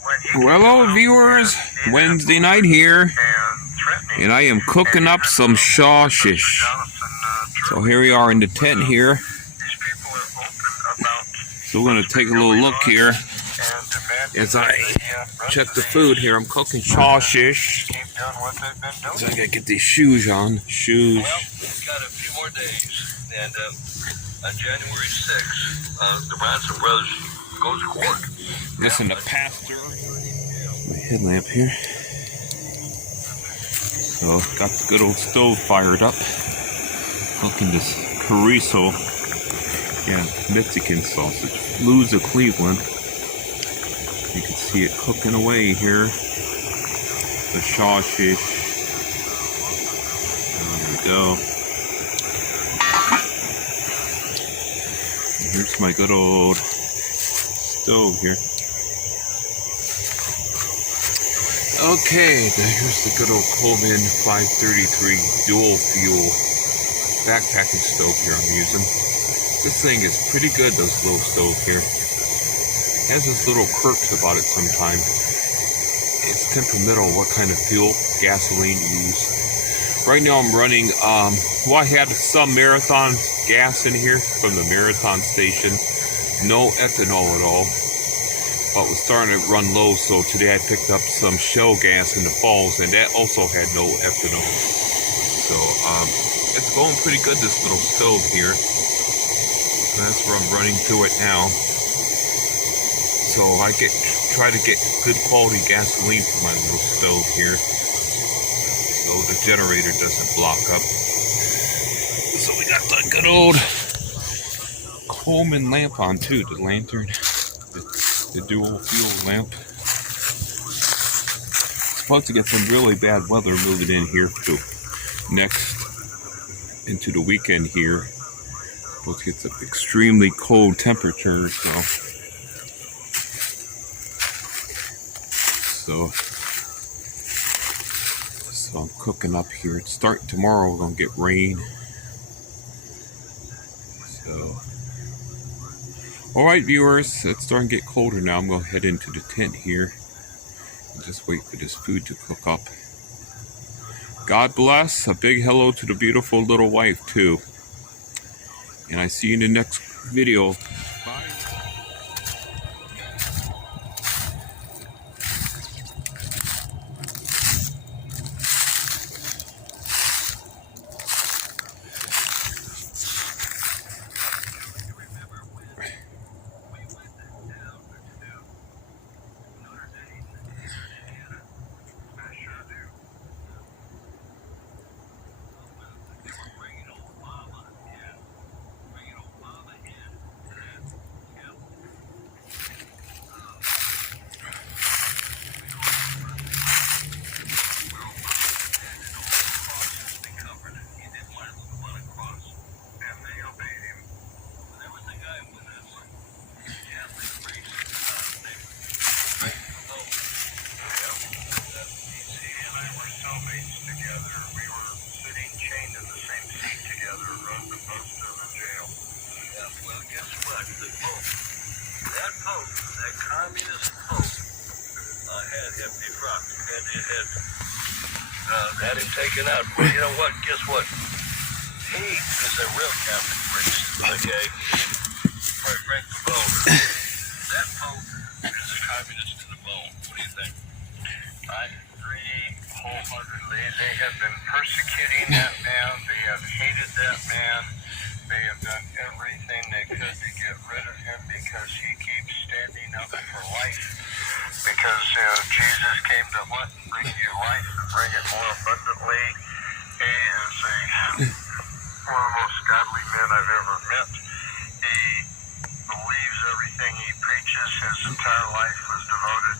Hello viewers, Wednesday night here, and I am cooking up some sausage. So here we are in the tent here. So we're going to take a little look here as I check the food here. I'm cooking sausage. So I got to get these shoes on. Shoes. Well, we've got a few more days, and on January 6th, the Bronson Brothers goes to court. Listen to Pastor. My headlamp here. So got the good old stove fired up. Cooking this chorizo, Mexican sausage. Lou's of Cleveland. You can see it cooking away here. The sausage. There we go. And here's my good old stove here. Okay, here's the good old Coleman 533 dual fuel backpacking stove here I'm using. This thing is pretty good, this little stove here. It has this little quirks about it sometimes. It's temperamental what kind of fuel, gasoline you use. Right now I'm running, I had some Marathon gas in here from the Marathon station. No ethanol at all. But was starting to run low, so today I picked up some Shell gas in the Falls, and that also had no ethanol. So it's going pretty good, this little stove here. So that's where I'm running through it now. So I try to get good quality gasoline for my little stove here, so the generator doesn't block up. So we got the good old Coleman lamp on too, the lantern. The dual fuel lamp. Supposed to get some really bad weather moving in here to into the weekend here. Supposed to get some extremely cold temperatures, so I'm cooking up here. It's starting tomorrow. We're gonna get rain. So. Alright viewers, it's starting to get colder now. I'm going to head into the tent here and just wait for this food to cook up. God bless. A big hello to the beautiful little wife too. And I see you in the next video. Bye. That Pope, that communist Pope, had him defrocked, and it had him taken out. Well, you know what? Guess what? He is a real Catholic priest, okay? Frank the Bone. That Pope is a communist to the bone. What do you think? I agree wholeheartedly. They have been persecuting that man. They have hated that man. They have done everything they could to get rid of him because he keeps standing up for life. Because Jesus came to what? Bring you life and bring it more abundantly. He is one of the most godly men I've ever met. He believes everything he preaches. His entire life was devoted